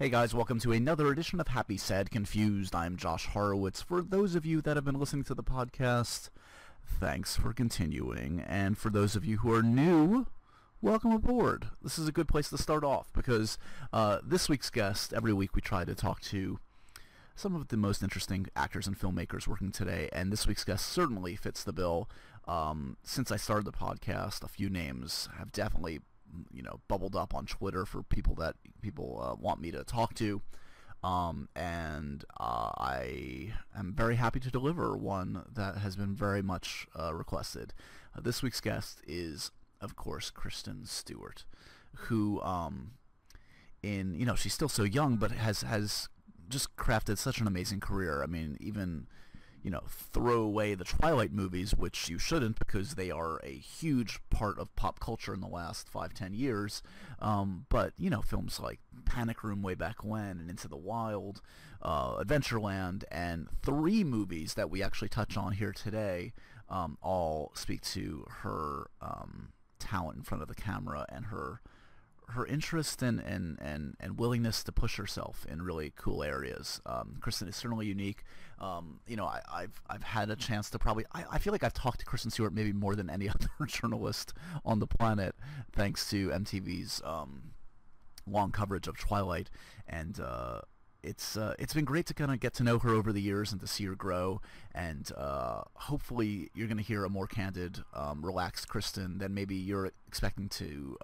Hey guys, welcome to another edition of Happy, Sad, Confused. I'm Josh Horowitz. For those of you that have been listening to the podcast, thanks for continuing. And for those of you who are new, welcome aboard. This is a good place to start off because this week's guest, every week we try to talk to some of the most interesting actors and filmmakers working today, and this week's guest certainly fits the bill. Since I started the podcast, a few names have definitely bubbled up on Twitter for people that people want me to talk to, and I am very happy to deliver one that has been very much requested. This week's guest is, of course, Kristen Stewart, who she's still so young, but has just crafted such an amazing career. I mean, even throw away the Twilight movies, which you shouldn't because they are a huge part of pop culture in the last 5-10 years. But films like Panic Room way back when, and Into the Wild, Adventureland, and 3 movies that we actually touch on here today all speak to her talent in front of the camera and her interest and willingness to push herself in really cool areas. Kristen is certainly unique. I've had a chance to I feel like I've talked to Kristen Stewart maybe more than any other journalist on the planet, thanks to MTV's long coverage of Twilight, and it's been great to kind of get to know her over the years and to see her grow, and hopefully you're going to hear a more candid, relaxed Kristen than maybe you're expecting to.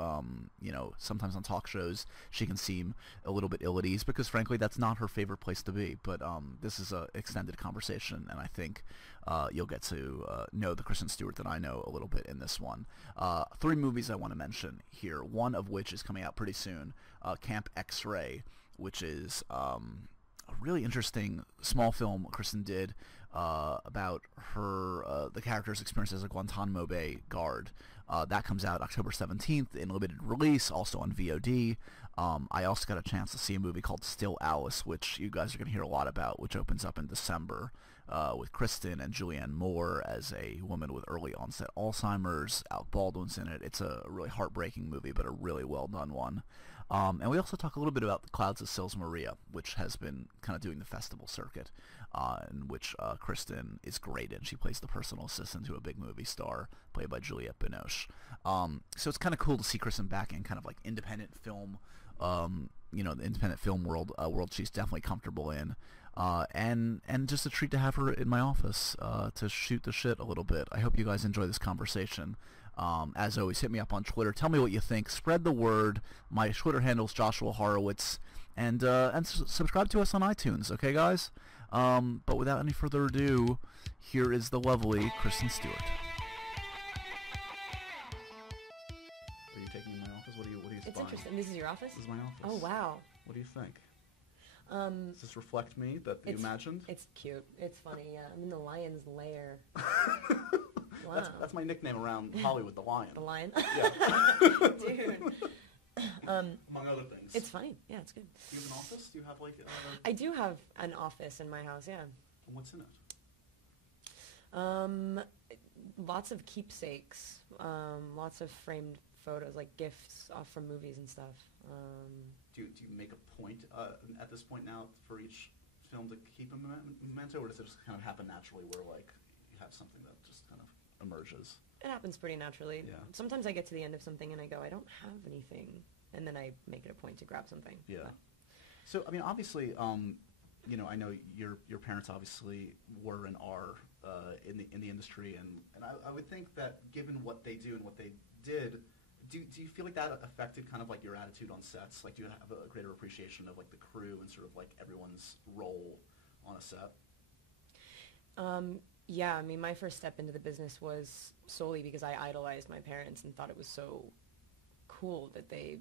Sometimes on talk shows she can seem a little bit ill at ease because frankly that's not her favorite place to be, but this is an extended conversation, and I think you'll get to know the Kristen Stewart that I know a little bit in this one. 3 movies I want to mention here, one of which is coming out pretty soon, Camp X-Ray, which is a really interesting small film Kristen did about her the character's experience as a Guantanamo Bay guard. That comes out October 17th in limited release, also on VOD. I also got a chance to see a movie called Still Alice, which you guys are going to hear a lot about, which opens up in December with Kristen and Julianne Moore as a woman with early onset Alzheimer's. Alec Baldwin's in it. It's a really heartbreaking movie, but a really well done one. And we also talk a little bit about The Clouds of Sils Maria, which has been kind of doing the festival circuit, in which Kristen is great in. She plays the personal assistant to a big movie star, played by Juliette Binoche. So it's kind of cool to see Kristen back in kind of like independent film, the independent film world she's definitely comfortable in. And just a treat to have her in my office to shoot the shit a little bit. I hope you guys enjoy this conversation. As always, hit me up on Twitter. Tell me what you think. Spread the word. My Twitter handle is Joshua Horowitz. And subscribe to us on iTunes, okay, guys? But without any further ado, here is the lovely Kristen Stewart. Are you taking me in my office? What are you It's spying? interesting. This is your office? This is my office. Oh, wow. What do you think? Does this reflect me that you imagined? It's cute. It's funny, yeah. I'm in the lion's lair. Wow. That's my nickname around Hollywood, the Lion. The lion? Yeah. Dude. Among other things. It's funny. Yeah, it's good. Do you have an office? Do you have like I do have an office in my house, yeah. what's in it? Lots of keepsakes. Lots of framed photos, like gifts from movies and stuff. Do you make a point at this point now for each film to keep a memento, or does it just kind of happen naturally where like you have something that just kind of emerges? It happens pretty naturally. Yeah. Sometimes I get to the end of something and I go, I don't have anything, and then I make it a point to grab something. Yeah. So I mean, obviously, I know your parents obviously were and are in the industry, and I would think that given what they do and what they did, do you feel like that affected kind of like your attitude on sets? Like, do you have a greater appreciation of like the crew and sort of like everyone's role on a set? Yeah, I mean, my first step into the business was solely because I idolized my parents and thought it was so cool that they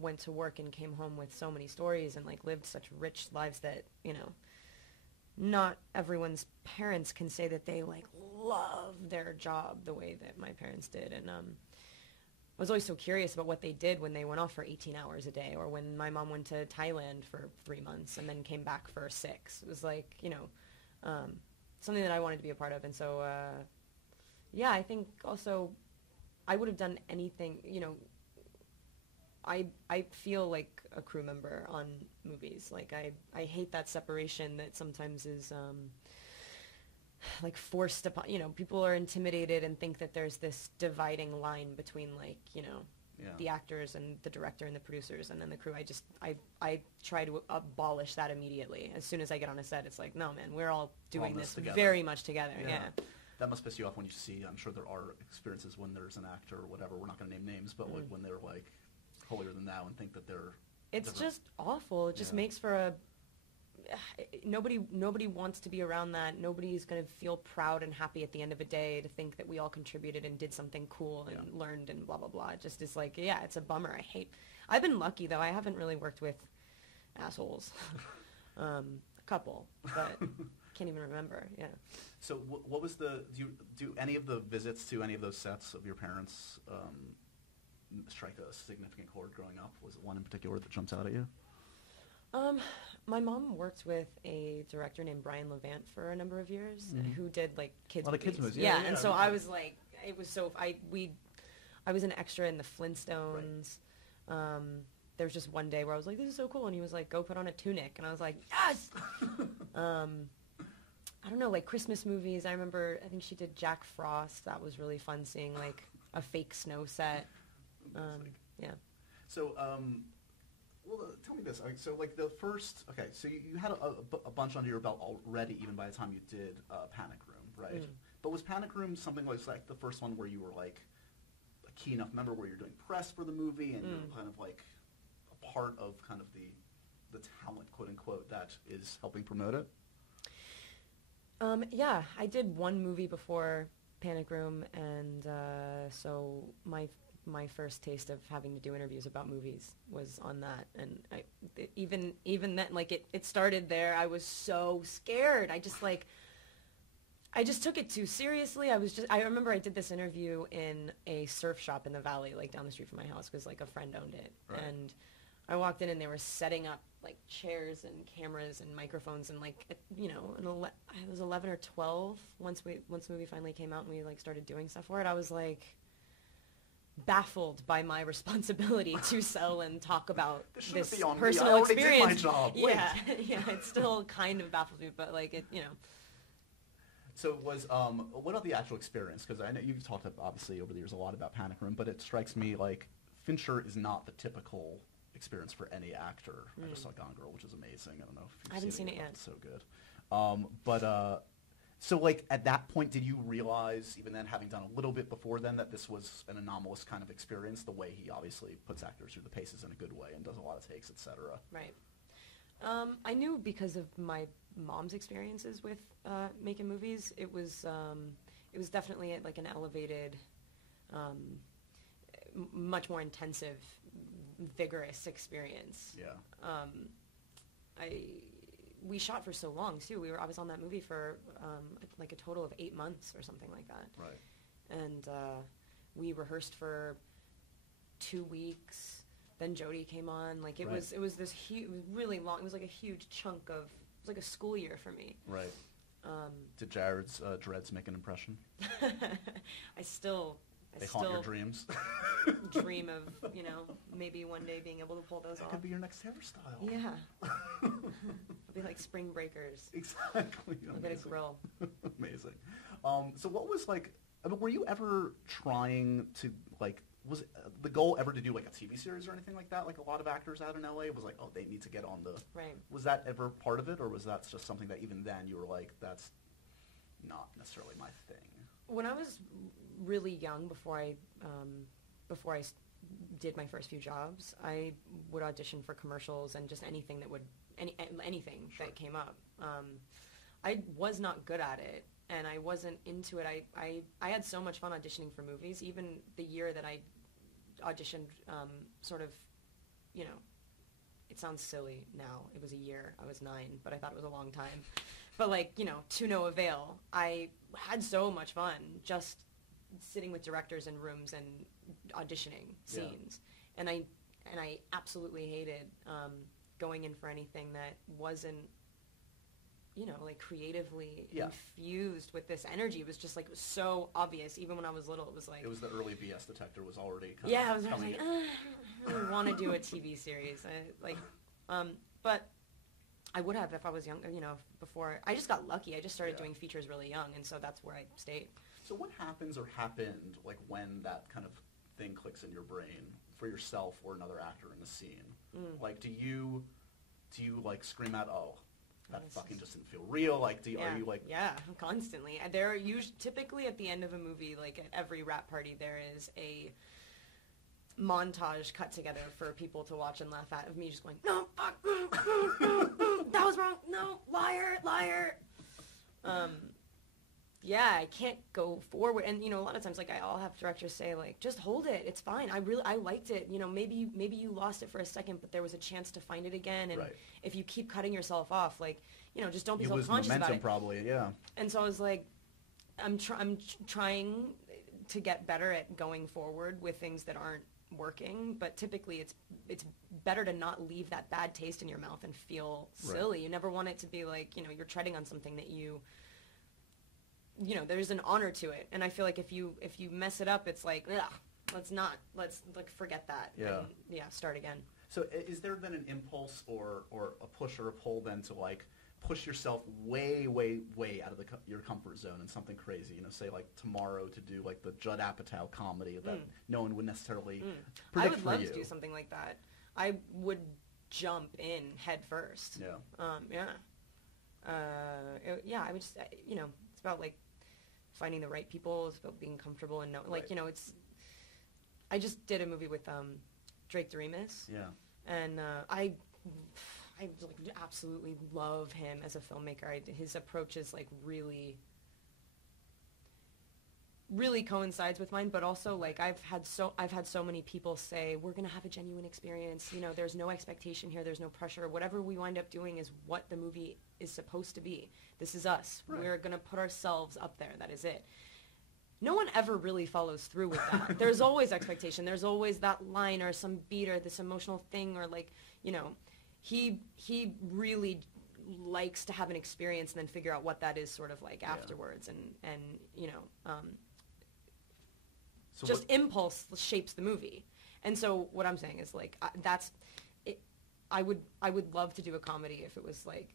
went to work and came home with so many stories and like lived such rich lives that, not everyone's parents can say that they like love their job the way that my parents did. And I was always so curious about what they did when they went off for 18 hours a day, or when my mom went to Thailand for 3 months and then came back for 6. It was like, something that I wanted to be a part of. And so, I think also I would have done anything, I feel like a crew member on movies. Like I hate that separation that sometimes is like forced upon, people are intimidated and think that there's this dividing line between like, Yeah. the actors and the director and the producers and then the crew. I try to abolish that immediately. As soon as I get on a set, it's like, no man, we're all doing this together. very much together. Yeah. That must piss you off when you see, I'm sure there are experiences when there's an actor or whatever, we're not going to name names, but like when they're like holier than thou and think that they're It's different. just awful. It just makes for a nobody wants to be around that. Nobody's going to feel proud and happy at the end of a day to think that we all contributed and did something cool and learned and blah blah blah. It just is like, it's a bummer. I've been lucky though. I haven't really worked with assholes. A couple, but can't even remember. Yeah. So what was do any of the visits to any of those sets of your parents strike a significant chord growing up? Was it one in particular that jumps out at you? My mom worked with a director named Brian Levant for a number of years, who did like kids A lot of movies. kids movies, Yeah, and so I was like, it was so I was an extra in the Flintstones. Right. There was just one day where I was like, this is so cool, and he was like, go put on a tunic, and I was like, yes. I don't know, like Christmas movies. I remember, I think she did Jack Frost. That was really fun seeing like a fake snow set. Yeah. So, well, tell me this. So, like the first, so you had a bunch under your belt already, even by the time you did Panic Room, right? But was Panic Room something like the first one where you were like a key enough member where you're doing press for the movie and you're kind of like a part of kind of the talent, quote unquote, that is helping promote it? Yeah, I did one movie before Panic Room, and so my first taste of having to do interviews about movies was on that, and even then, like it started there. I was so scared. I just took it too seriously. I remember I did this interview in a surf shop in the Valley, like down the street from my house, because like a friend owned it, right. And I walked in and they were setting up like chairs and cameras and microphones and like, I was 11 or 12 once the movie finally came out and we like started doing stuff for it. I was like baffled by my responsibility to sell and talk about this personal experience. Did my job. Yeah, yeah, it still kind of baffles me, but like So it was, what about the actual experience? Because I know you've talked obviously over the years a lot about Panic Room, but it strikes me like Fincher is not the typical experience for any actor. I just saw Gone Girl, which is amazing. I don't know if you've I haven't seen it yet. It's so good. So like at that point, did you realize, even then, having done a little bit before then, that this was an anomalous kind of experience, the way he obviously puts actors through the paces in a good way and does a lot of takes, etc.? Right. I knew because of my mom's experiences with making movies. It was definitely like an elevated, much more intensive, vigorous experience. Yeah. We shot for so long too. I was on that movie for like a total of 8 months or something like that. Right. And we rehearsed for 2 weeks. Then Jodie came on. Like it Right. was this huge, it was really long. It was like a huge chunk of, it was like a school year for me. Right. Did Jared's dreads make an impression? I still haunt your dreams. dream of, maybe one day being able to pull those That off. could be your next hairstyle. Yeah. It'll be like spring breakers. Exactly. I'll get a grill. Amazing. So what was like, were you ever trying to like, was the goal ever to do like a TV series or anything like that? Like a lot of actors out in LA was like, oh, they need to get on the... Right. Was that ever part of it, or was that just something that even then you were like, that's not necessarily my thing? When I was really young, before I did my first few jobs, I would audition for commercials and just anything that would anything Sure. that came up. I was not good at it, and I wasn't into it. I had so much fun auditioning for movies. Even the year that I auditioned, sort of, it sounds silly now. It was a year. I was 9, but I thought it was a long time. But like, to no avail. I had so much fun just sitting with directors in rooms and auditioning scenes. And I absolutely hated going in for anything that wasn't you know, like creatively Yeah. infused with this energy. It was just like, it was so obvious. Even when I was little, it was like, It was the early BS detector was already kind yeah, I of was coming like, in. I really want to do a TV series. But I would have if I was younger, you know, before. I just got lucky. I just started Yeah. doing features really young, and so that's where I stayed. So what happens or happened, like, when that kind of thing clicks in your brain for yourself or another actor in the scene? Like, do you like scream out, "Oh, that This fucking is- just didn't feel real"? Like, are you like, Yeah, constantly. And there are typically at the end of a movie, like at every rap party, there is a montage cut together for people to watch and laugh at of me just going, no, fuck, that was wrong, no, liar, liar. Yeah, I can't go forward. And, you know, a lot of times, like, I'll have directors say, like, just hold it. It's fine. I liked it. You know, maybe you lost it for a second, but there was a chance to find it again. And Right. if you keep cutting yourself off, like, you know, just don't be you lose self-conscious about momentum it. probably? Yeah. And so I was like, I'm trying to get better at going forward with things that aren't working, but typically it's better to not leave that bad taste in your mouth and feel silly. Right. You never want it to be like, you know, you're treading on something that you know, there's an honor to it. And I feel like if you mess it up, it's like, ugh, let's like forget that. Yeah. And, yeah, start again. So is there then an impulse or a push or a pull then to, like, push yourself way, way, way out of your comfort zone and something crazy? You know, say, like, tomorrow to do, like, the Judd Apatow comedy that no one would necessarily I predict would for love you. to do something like that. I would jump in head first. Yeah. Yeah, I would just, you know, it's about, like, finding the right people. It's about being comfortable and like, Right. you know, I just did a movie with Drake Doremus. Yeah. And I like, absolutely love him as a filmmaker. His approach is, like, really coincides with mine, but also, like, I've had so many people say, we're going to have a genuine experience. You know, there's no expectation here. There's no pressure. Whatever we wind up doing is what the movie is supposed to be. This is us. Right. We're going to put ourselves up there. That is it. No one ever really follows through with that. There's always expectation. There's always that line or some beat or this emotional thing, or, like, you know, he really likes to have an experience and then figure out what that is sort of like afterwards. And you know, So just impulse shapes the movie. And so what I'm saying is, like, that's it. I would love to do a comedy if it was like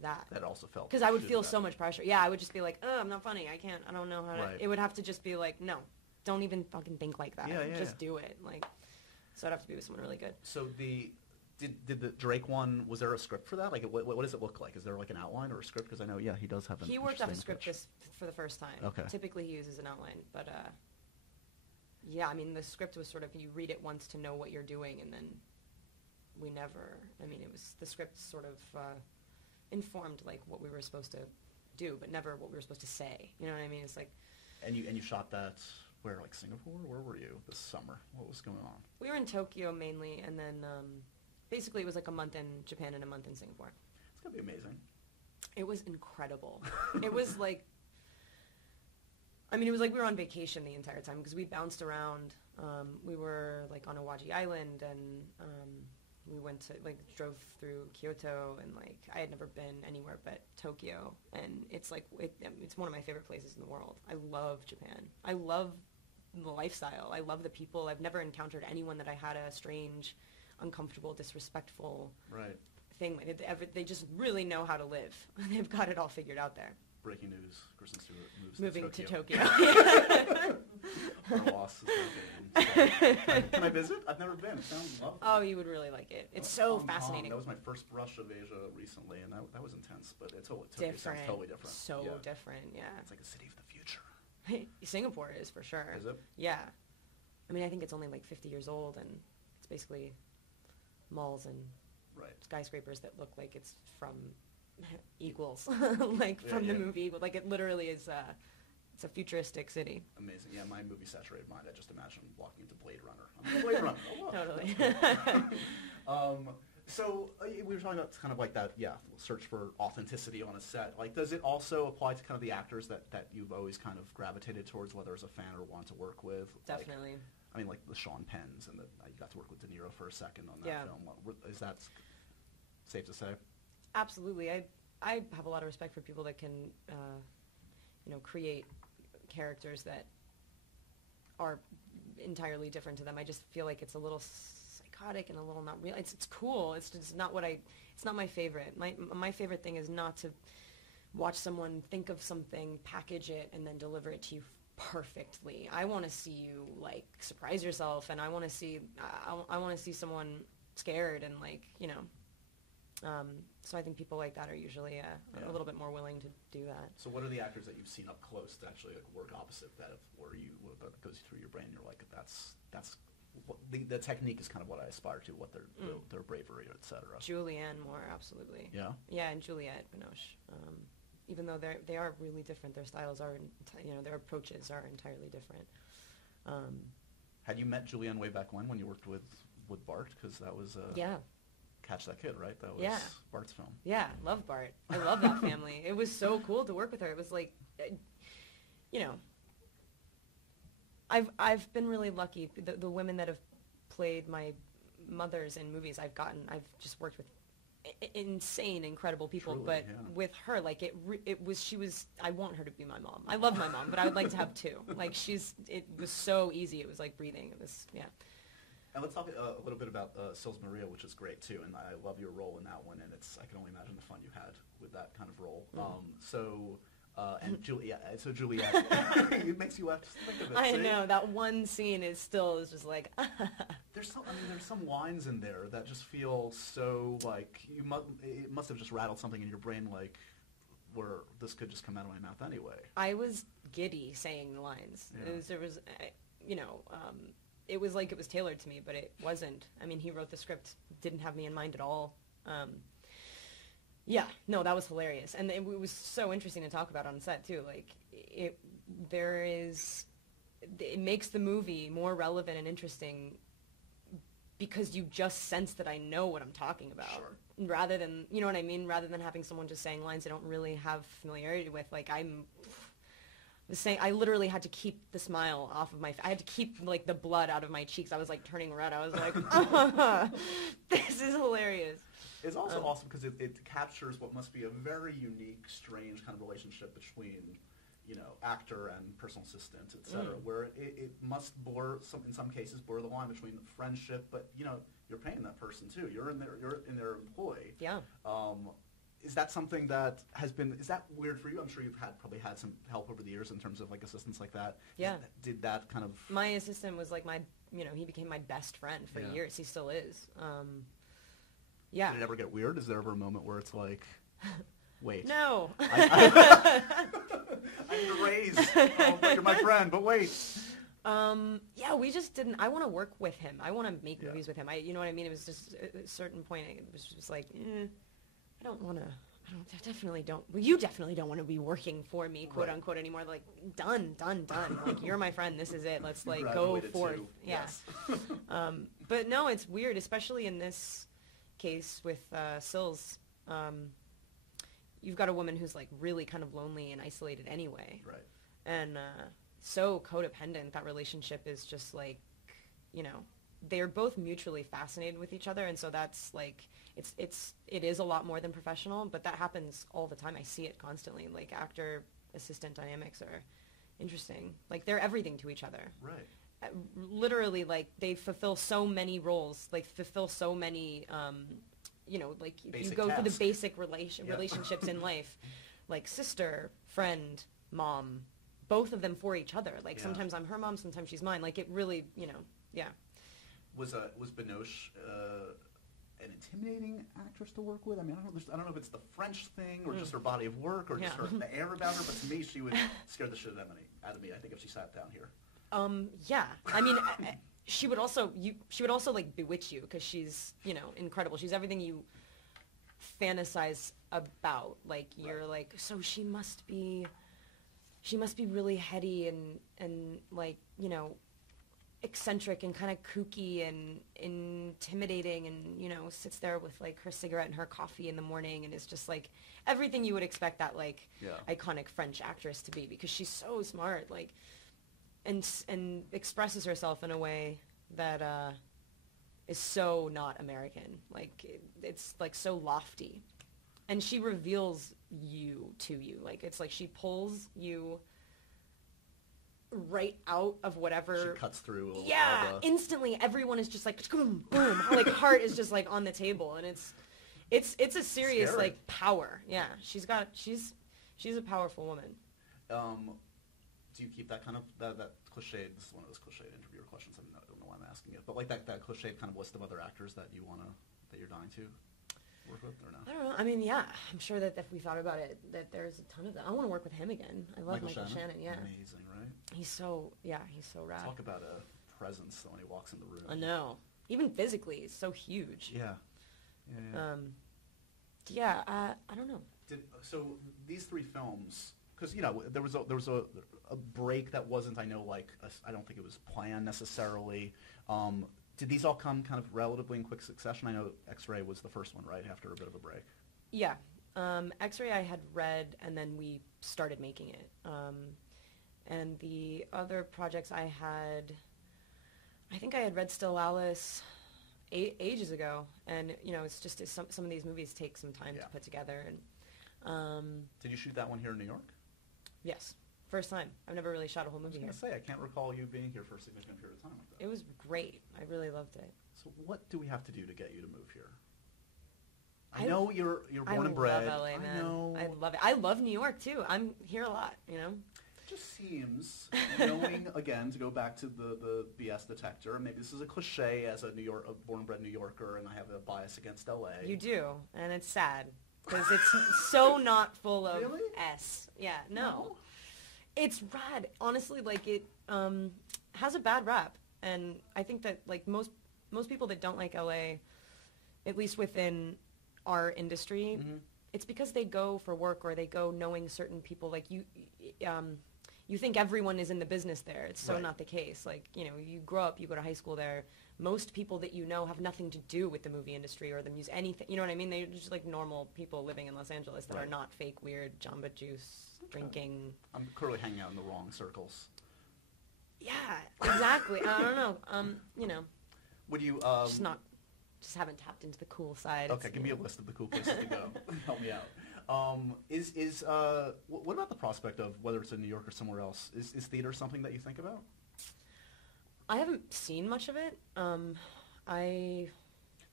that also felt, because I would should feel do so that. much pressure. Yeah, I would just be like, oh, I'm not funny. I don't know how to. Right. It would have to just be like, no, don't even fucking think like that. Yeah, yeah, just yeah. do it. Like, so I'd have to be with someone really good. So did the Drake one, was there a script for that? Like, what does it look like? Is there, like, an outline or a script? Because I know, he does have an He worked off a interesting script approach. for the first time. Okay. Typically he uses an outline, but yeah, I mean, the script was sort of, you read it once to know what you're doing, and then the script sort of informed, like, what we were supposed to do, but never what we were supposed to say. You know what I mean? It's like, And you shot that where, like, Singapore? Where were you this summer? What was going on? we were in Tokyo mainly, and then basically it was like a month in Japan and a month in Singapore. It's gonna be amazing. It was incredible. It was like, I mean, it was like we were on vacation the entire time because we bounced around. We were, like, on Awaji Island, and we went to, like, drove through Kyoto, and, like, I had never been anywhere but Tokyo, and it's like, it's one of my favorite places in the world. I love Japan. I love the lifestyle. I love the people. I've never encountered anyone that I had a strange, uncomfortable, disrespectful Right. thing. They just really know how to live. They've got it all figured out there. Breaking news: Kristen Stewart moves Moving to to Tokyo. Tokyo. Our boss is happening. Can I visit? I've never been. It sounds lovely. Oh, you would really like it. It's so Hong Kong. fascinating. That was my first brush of Asia recently, and that was intense. But Tokyo sounds Different. totally different. So Yeah. different, yeah. It's like a city of the future. Singapore is, for sure. Is it? Yeah. I mean, I think it's only like 50 years old, and it's basically malls and Right. skyscrapers that look like it's from Equals, like Yeah, from the yeah. movie. But, like, it literally is it's a futuristic city. Amazing. Yeah, my movie saturated mind. I just imagine walking into Blade Runner. I'm in Blade Runner. Oh, wow. Totally. So we were talking about kind of like that, search for authenticity on a set. Like, does it also apply to kind of the actors that you've always kind of gravitated towards, whether as a fan or want to work with? Like, Definitely. I mean, like the Sean Penns, and you got to work with De Niro for a second on that Yeah. film. Is that safe to say? Absolutely. I have a lot of respect for people that can, create characters that are entirely different to them. I just feel like it's a little psychotic and a little not real. It's cool. It's just not it's not my favorite. My favorite thing is not to watch someone think of something, package it, and then deliver it to you perfectly. I want to see you like surprise yourself, and I want to see someone scared and so I think people like that are usually a little bit more willing to do that. So what are the actors that you've seen up close that actually work opposite that, where that goes through your brain? You're like, that's what, the technique is kind of what I aspire to, what their bravery, etc. Julianne Moore, absolutely. Yeah. Yeah, and Juliette Binoche. Even though they are really different, their styles are, their approaches are entirely different. Had you met Julianne way back when you worked with Bart? Because that was yeah. Catch That Kid, right? That was Bart's film. Yeah, love Bart. I love that family. It was so cool to work with her. It was like, I've been really lucky. The women that have played my mothers in movies I've just worked with insane, incredible people. Truly, but with her, like she was. I want her to be my mom. I love my mom, but I would like to have two. Like it was so easy. It was like breathing. It was And let's talk a little bit about Sils Maria, which is great too, and I love your role in that one. And I can only imagine the fun you had with that kind of role. And Juliette, it makes you have to think of it. I know that one scene is just like. There's some lines in there that just feel so like it must have just rattled something in your brain, like where this could just come out of my mouth anyway. I was giddy saying the lines. Yeah. It was like it was tailored to me, but it wasn't. I mean, he wrote the script, didn't have me in mind at all. That was hilarious, and it was so interesting to talk about on set too. Like, it makes the movie more relevant and interesting because you just sense that I know what I'm talking about, rather than, you know what I mean? Rather than having someone just saying lines I don't really have familiarity with. Like, I literally had to keep the smile off of I had to keep like the blood out of my cheeks. I was like turning red. I was like, this is hilarious. It's also awesome because it captures what must be a very unique, strange kind of relationship between, actor and personal assistant, etc. Where it must in some cases blur the line between friendship, but you're paying that person too. You're in their employ. Yeah. Is that something that is that weird for you? I'm sure you've probably had some help over the years in terms of like assistants like that. Yeah. Did that kind of... My assistant was like he became my best friend for years. He still is. Yeah. Did it ever get weird? Is there ever a moment where it's like, wait. No. I need a raise. But you're my friend, but wait. We just didn't. I want to work with him. I want to make movies with him. You know what I mean? It was just at a certain point, it was just like, I definitely don't. Well, you definitely don't want to be working for me, quote unquote, anymore. Like, done. Like, you're my friend. This is it. Let's like go forth. Too. Yeah. Yes. But no, it's weird, especially in this case with Sils. You've got a woman who's like really kind of lonely and isolated anyway. Right. And so codependent. That relationship is just like, they're both mutually fascinated with each other, and so that's like it is a lot more than professional, but that happens all the time. I see it constantly. Like, actor assistant dynamics are interesting. Like, they're everything to each other. Right. Literally, like, they fulfill so many roles. Like, fulfill so many like basic you go tasks. through the basic relationships in life, like sister, friend, mom, both of them for each other. Like, sometimes I'm her mom, sometimes she's mine. Like, it really, yeah. Was Binoche an intimidating actress to work with? I mean, I don't know if it's the French thing or just her body of work or just the air about her, but to me, she would scare the shit out of me. I think if she sat down here. Yeah. I mean, she would also like bewitch you because she's, incredible. She's everything you fantasize about. Like, you're like, so she must be really heady and like, eccentric and kind of kooky and intimidating, and sits there with like her cigarette and her coffee in the morning, and is just like everything you would expect that like iconic French actress to be, because she's so smart, like, and expresses herself in a way that is so not American. Like, it's like so lofty. and she reveals you to you. Like, it's like she pulls you right out of whatever. She cuts through. Yeah, instantly. Everyone is just like, boom, boom. Like, heart is just like on the table, and it's a serious Scary. like power. Yeah, she's a powerful woman. Do you keep that kind of that cliched? This is one of those cliched interviewer questions. I don't know why I'm asking it, but like that cliched kind of list of other actors that you're dying to work with, or not? I don't know. I mean, yeah, I'm sure that if we thought about it, that there's a ton of them. I want to work with him again. I love Michael Shannon. Yeah, amazing, right? He's so rad. Talk about a presence when he walks in the room. I know. Even physically, he's so huge. Yeah. I don't know. So these 3 films, because there was a break that wasn't, I don't think it was planned necessarily. Did these all come kind of relatively in quick succession? I know X-Ray was the first one, right, after a bit of a break. Yeah. X-Ray I had read, and then we started making it. And the other projects I think I had read Still Alice ages ago, and it's just some of these movies take some time to put together. And did you shoot that one here in New York? Yes, first time. I've never really shot a whole movie here. I was going to say, I can't recall you being here for a significant period of time like that. It was great. I really loved it. So what do we have to do to get you to move here? I know you're born and bred. I love LA, man. I know. I love it. I love New York too. I'm here a lot. It just seems, knowing, again, to go back to the BS detector, maybe this is a cliche as a born and bred New Yorker, and I have a bias against LA. You do, and it's sad, because it's so not full of Really? S. Yeah, no. It's rad. Honestly, like, it has a bad rap, and I think that, like, most people that don't like LA, at least within our industry, it's because they go for work, or they go knowing certain people. Like, you think everyone is in the business there. It's so not the case. Like, you grow up, you go to high school there. Most people that you know have nothing to do with the movie industry or the music, anything. You know what I mean? They're just like normal people living in Los Angeles that are not fake, weird, Jamba Juice drinking. I'm clearly hanging out in the wrong circles. Yeah, exactly. I don't know. Would you just haven't tapped into the cool side. Okay, give me a list of the cool places to go. Help me out. What about the prospect of, whether it's in New York or somewhere else, is theater something that you think about? I haven't seen much of it.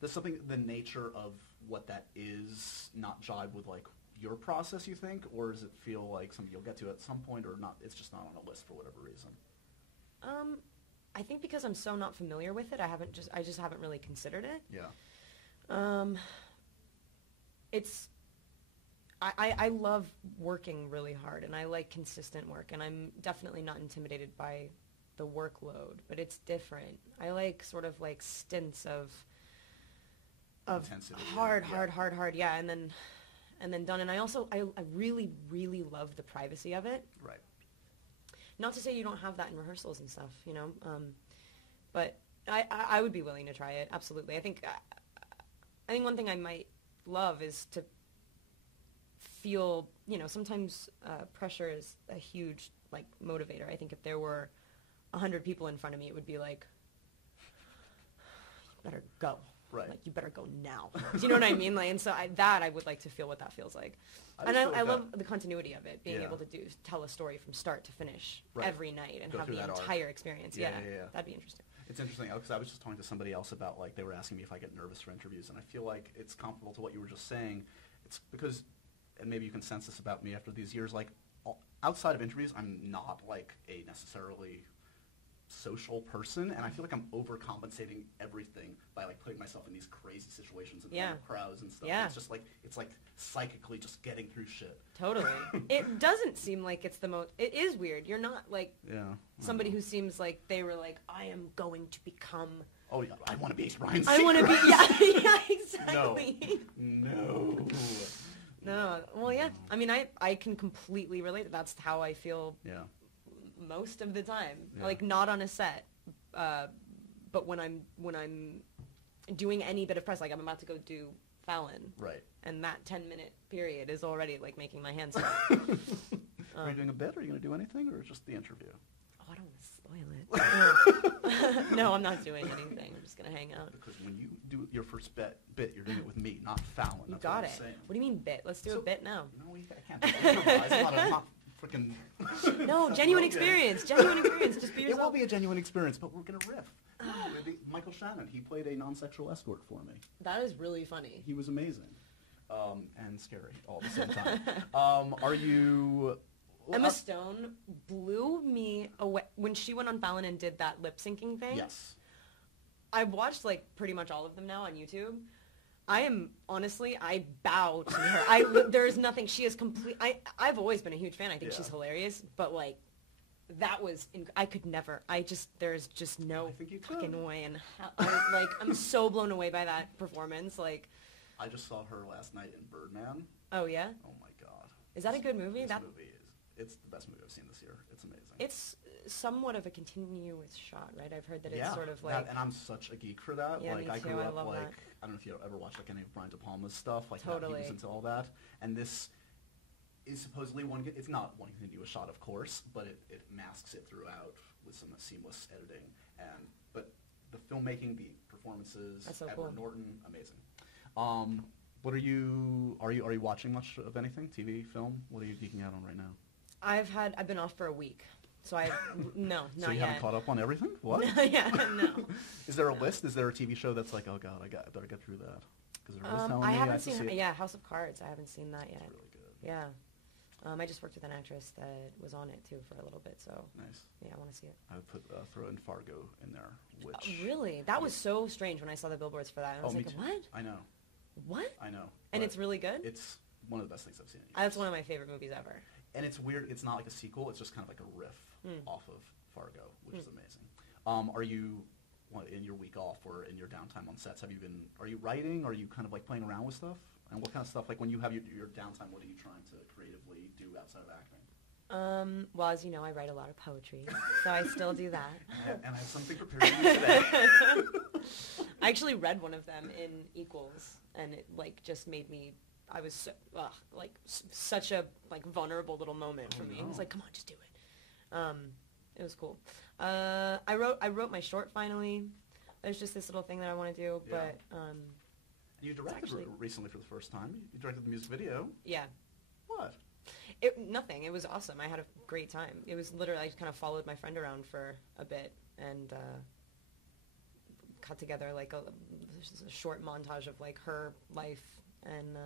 Does something, the nature of what that is, not jive with like your process, you think, or does it feel like something you'll get to at some point, or not? It's just not on a list for whatever reason. I think because I'm so not familiar with it, I just haven't really considered it. Yeah. I love working really hard, and I like consistent work, and I'm definitely not intimidated by the workload, but it's different. I like sort of like stints of Intensity, hard, yeah, and then done. And I really, really love the privacy of it. Right. Not to say you don't have that in rehearsals and stuff, but I would be willing to try it. Absolutely. I think one thing I might love is to feel, sometimes pressure is a huge like motivator. I think if there were 100 people in front of me, it would be like, you better go. Right. Like, you better go now. Do you know what I mean? Like, and so I would like to feel what that feels like. I love the continuity of it, being able to tell a story from start to finish every night and have the entire experience. Yeah, that'd be interesting. It's interesting, because I was just talking to somebody else about, like, they were asking me if I get nervous for interviews, and I feel like it's comparable to what you were just saying. It's because, and maybe you can sense this about me after these years, like, outside of interviews, I'm not, like, a necessarily social person, and I feel like I'm overcompensating everything by like putting myself in these crazy situations in front of crowds and stuff. Yeah. It's just like, it's like psychically just getting through shit. Totally. It doesn't seem like it's the most, it is weird. You're not like somebody who seems like they were like, I am going to become. Oh yeah, I want to be Ryan Seacrest. I want to be, yeah, exactly. No. Well, yeah. I mean, I can completely relate. That's how I feel. Yeah. Most of the time, like not on a set, but when I'm doing any bit of press, like I'm about to go do Fallon, right? And that 10-minute period is already like making my hands sweat. Are you doing a bit? Are you going to do anything, or just the interview? Oh, I don't want to spoil it. No, I'm not doing anything. I'm just going to hang out. Because when you do your first bit, you're doing it with me, not Fallon. That's got what it. I'm saying. What do you mean bit? Let's do a So- bit now. No, I can't improvise. I'm not freaking... No, genuine experience. Genuine experience. Just be It will yourself. be a genuine experience, but we're going to riff. No, Michael Shannon, he played a non-sexual escort for me. That is really funny. He was amazing. And scary all at the same time. Are you... Emma Stone blew me away when she went on Fallon and did that lip syncing thing. Yes. I've watched like pretty much all of them now on YouTube. I bow to her. There's nothing. She is complete. I've always been a huge fan. I think she's hilarious. But like, that was. I could never. There's just no fucking way in hell. I'm so blown away by that performance. Like, I just saw her last night in Birdman. Oh yeah. Oh my god. Is that a good movie? This movie it's the best movie I've seen this year. It's amazing. It's somewhat of a continuous shot, right? I've heard that it's sort of like... and I'm such a geek for that. Yeah, like, me I too. grew I up, love like, that. I don't know if you ever watched, like, any of Brian De Palma's stuff. Like, Totally. he was into all that. And this is supposedly it's not one continuous shot, of course, but it masks it throughout with some seamless editing. But the filmmaking, the performances, That's so Edward cool. Norton, amazing. What are you watching much of anything? TV, film? What are you geeking out on right now? I've been off for a week, so no, not yet. So you haven't caught up on everything? What? Yeah, no. Is there a list? Is there a TV show that's like, oh god, I better get through that? Because everyone's telling I me haven't have to see seen. it. Yeah, House of Cards. I haven't seen that yet. It's really good. Yeah. I just worked with an actress that was on it too for a little bit, so Nice. yeah, I want to see it. I would throw in Fargo in there, which Really? That was so strange when I saw the billboards for that. I was me like, too. what? I know. What? I know. And but it's really good? It's one of the best things I've seen. In That's years. one of my favorite movies ever. And it's weird. It's not like a sequel. It's just kind of like a riff off of Fargo, which is amazing. Are you in your week off or in your downtime on sets? Are you writing? Are you kind of like playing around with stuff? And what kind of stuff, like when you have your downtime, what are you trying to creatively do outside of acting? Well, as you know, I write a lot of poetry, so I still do that. And I have something prepared for you today. I actually read one of them in Equals, and it like just made me. I was such a like vulnerable little moment for me. It was like, come on, just do it. It was cool. I wrote my short finally. There's just this little thing that I want to do, Yeah. but You directed recently for the first time. You directed the music video. yeah. What? Nothing. It was awesome. I had a great time. It was literally, I kind of followed my friend around for a bit and cut together like a short montage of like her life, and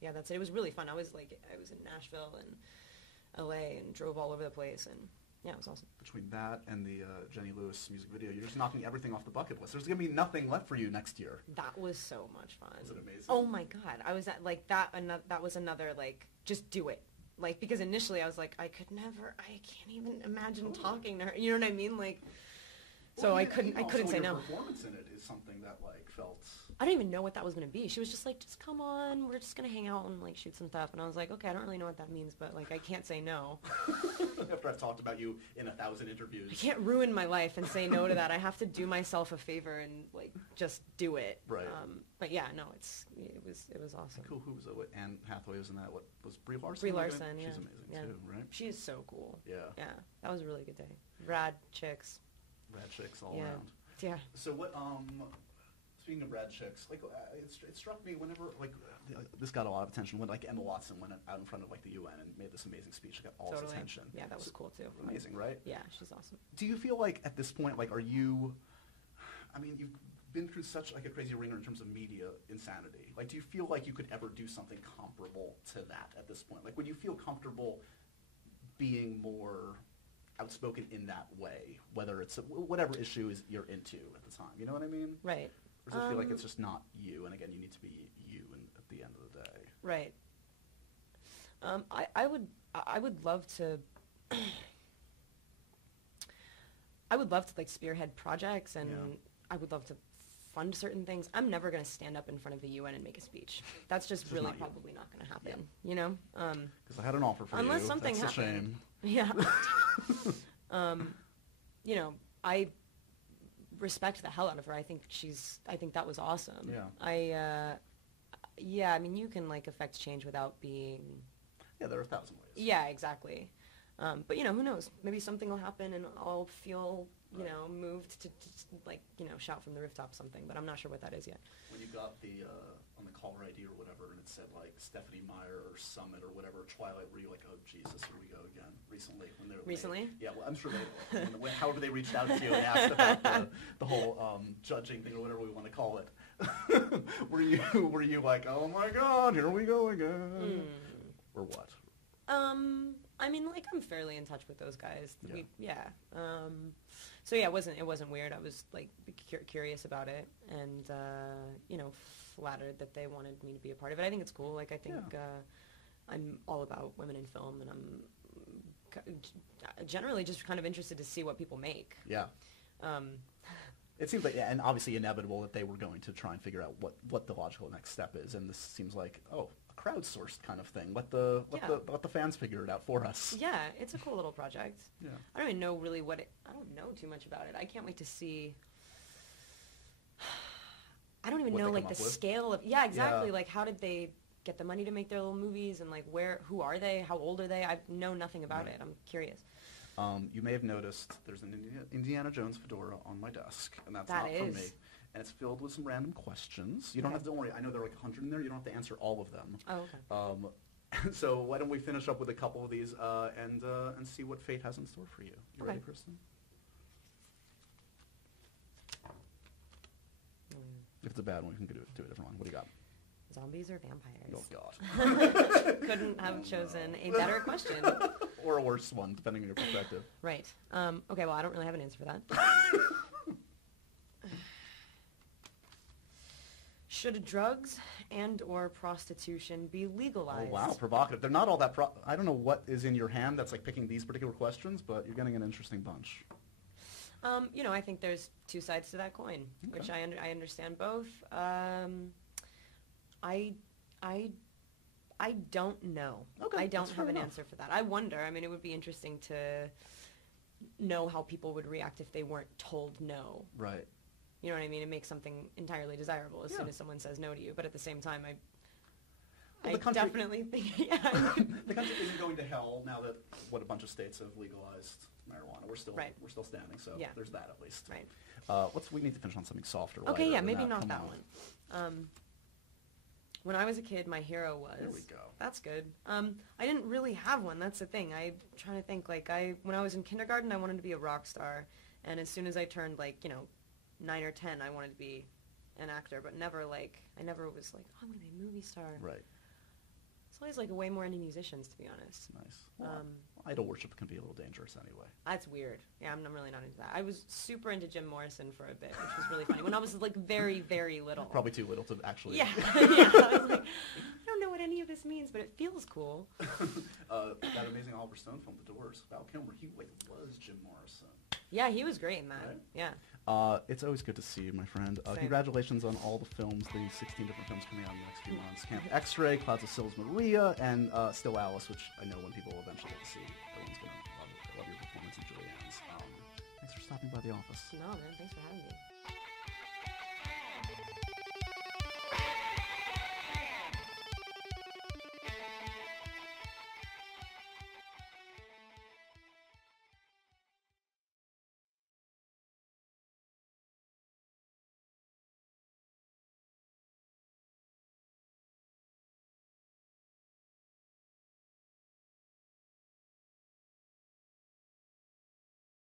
yeah, that's it. It was really fun. I was in Nashville and LA and drove all over the place, and yeah, it was awesome. Between that and the Jenny Lewis music video, you're just knocking everything off the bucket list. There's going to be nothing left for you next year. That was so much fun. Was it amazing? Oh my god, I was at like that. That was another like just do it. Like, because initially I was like, I can't even imagine talking to her. You know what I mean? Like, so I couldn't say no. Your performance in it is something that like felt. I don't even know what that was going to be. She was just like, just come on, we're just going to hang out and like shoot some stuff. And I was like, okay, I don't really know what that means, but like I can't say no. After I've talked about you in 1,000 interviews. I can't ruin my life and say no to that. I have to do myself a favor and like just do it. Right. But yeah, no, it was awesome. Cool. Who was it? Anne Hathaway was in that. What was Brie Larson? Brie Larson, yeah. She's amazing too, right? She is so cool. Yeah. Yeah, that was a really good day. Rad chicks. Rad chicks all Yeah. around. Yeah. So what? Speaking of rad chicks, like it struck me whenever like this got a lot of attention when like Emma Watson went out in front of like the UN and made this amazing speech. It got all this attention. Yeah, that was cool too. Amazing, right? Yeah, she's awesome. Do you feel like at this point, like, are you? I mean, you've been through such like a crazy ringer in terms of media insanity. Like, do you feel like you could ever do something comparable to that at this point? Like, would you feel comfortable being more outspoken in that way, whether it's whatever issue is you're into at the time? You know what I mean? Right. Or does it feel like it's just not you, and again, you need to be you at the end of the day? Right. I would love to. I would love to like spearhead projects, and I would love to fund certain things. I'm never going to stand up in front of the UN and make a speech. That's just really not you. probably not going to happen. You know. Because I had an offer for you. Unless something That's happened. a shame. Yeah. You know, I respect the hell out of her. I think that was awesome. Yeah. Yeah, I mean, you can like affect change without being. Yeah, there are 1,000 ways. Yeah, exactly. But you know, who knows? Maybe something will happen and I'll feel you know, moved to like, you know, shout from the rooftop something, but I'm not sure what that is yet. When you got the on the caller ID or whatever, and it said like Stephanie Meyer or Summit or whatever, Twilight, were you like, oh Jesus, here we go again? Recently, when they were Recently? yeah, well, I'm sure they, however they reached out to you and asked about the whole judging thing or whatever we want to call it. were you like, oh my God, here we go again, or what? I mean, like, I'm fairly in touch with those guys. Yeah. So yeah, it wasn't weird. I was like curious about it, and you know, flattered that they wanted me to be a part of it. I think it's cool. Like, I think I'm all about women in film, and I'm generally just kind of interested to see what people make. Yeah. It seems like, and obviously inevitable that they were going to try and figure out what the logical next step is, and this seems like, oh, a crowdsourced kind of thing. Let the fans figure it out for us. Yeah, it's a cool little project. Yeah. I don't even know really I don't know too much about it. I can't wait to see. I don't even know like the scale of, exactly. Yeah. Like, how did they get the money to make their little movies, and like who are they? How old are they? I know nothing about it. I'm curious. You may have noticed there's an Indiana Jones fedora on my desk, and that's not from me. And it's filled with some random questions. You don't have to, don't worry, I know there are like 100 in there. You don't have to answer all of them. Oh, okay. So why don't we finish up with a couple of these and see what fate has in store for you. You ready, Kristen? If it's a bad one, we can do a different one. What do you got? Zombies or vampires? Oh, God. Couldn't have chosen a better question. Or a worse one, depending on your perspective. Right. Okay, well, I don't really have an answer for that. Should drugs and or prostitution be legalized? Oh, wow, provocative. They're not all that I don't know what is in your hand that's like picking these particular questions, but you're getting an interesting bunch. You know, I think there's two sides to that coin, which I understand both. I don't know. Okay, I don't have an answer for that. I wonder. I mean, it would be interesting to know how people would react if they weren't told no. Right. You know what I mean? It makes something entirely desirable as soon as someone says no to you. But at the same time, I definitely think, the country isn't going to hell now that a bunch of states have legalized marijuana. We're still standing, so there's that at least. Right. We need to finish on something softer. Okay, yeah, maybe not that one. When I was a kid, my hero was. There we go. That's good. I didn't really have one. That's the thing. I'm trying to think. Like, when I was in kindergarten, I wanted to be a rock star, and as soon as I turned 9 or 10, I wanted to be an actor, but I never was like, oh, I'm gonna be a movie star. Right. It's always like way more into musicians, to be honest. Nice. Well, idol worship can be a little dangerous anyway. That's weird. Yeah, I'm really not into that. I was super into Jim Morrison for a bit, which was really funny when I was like very, very little. Probably too little to actually. Yeah. Yeah. I was like, I don't know what any of this means, but it feels cool. That amazing Oliver Stone film, The Doors. Val Kilmer, he was Jim Morrison. Yeah, he was great in that. Right? Yeah. It's always good to see you, my friend. Congratulations on all the films, the 16 different films coming out in the next few months. Camp X-Ray, Clouds of Sils Maria, and Still Alice, which I know when people eventually get to see, everyone's going to love your performance in Julianne's. Thanks for stopping by the office. No, man. Thanks for having me.